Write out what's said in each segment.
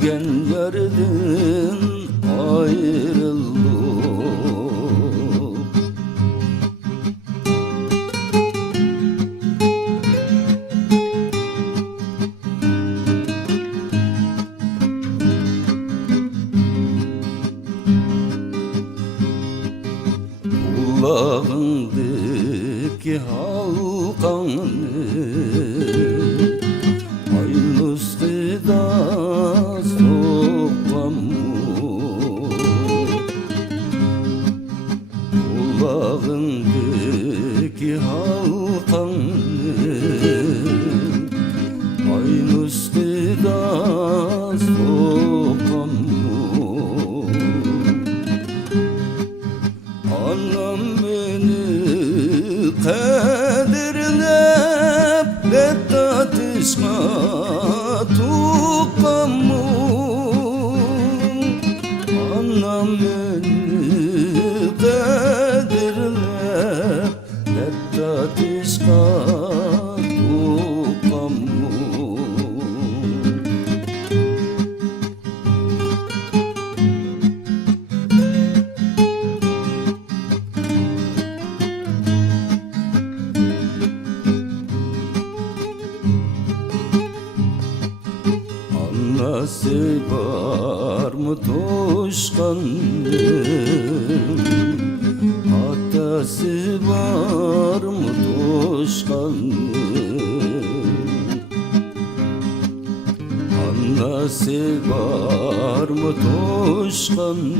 Sevgen yerden ayrıldık. Kulağındaki halkanı aynız kıda sokmamış. Kulağındaki halkanı aynız kıda sokmamış. Anam beni kaderlep tatışma tukamış. Anam beni kaderlep tatışma tukamış. Anası var mı toşkanın, atası var mı toşkanın? Anası var mı toşkanın,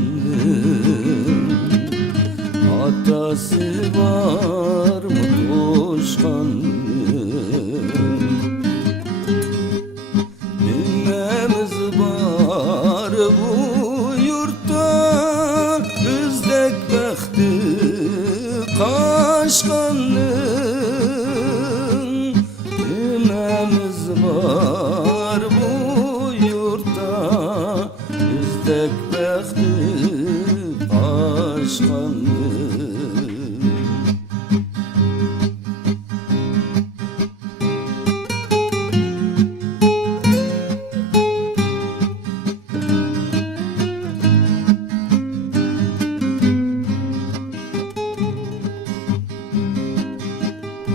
atası var mı toşkanın? Bilmemiz var bu yurtta, bizdek bekti kaşkanın. Bilmemiz var bu yurtta, bizdek bekti kaşkanın.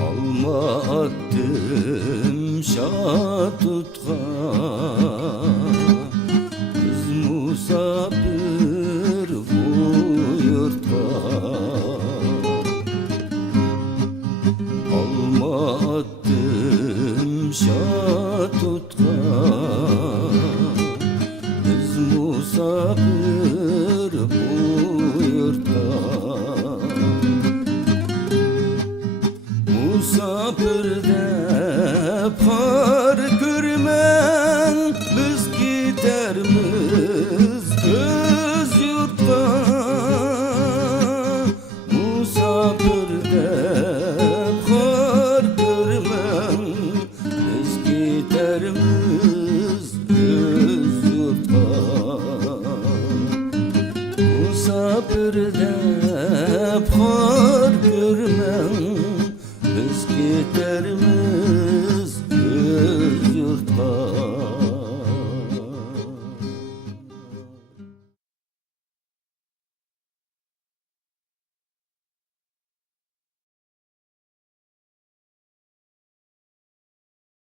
Alma attım şatutka, biz musafir bu yurtta. Alma attım şatutka, biz musafir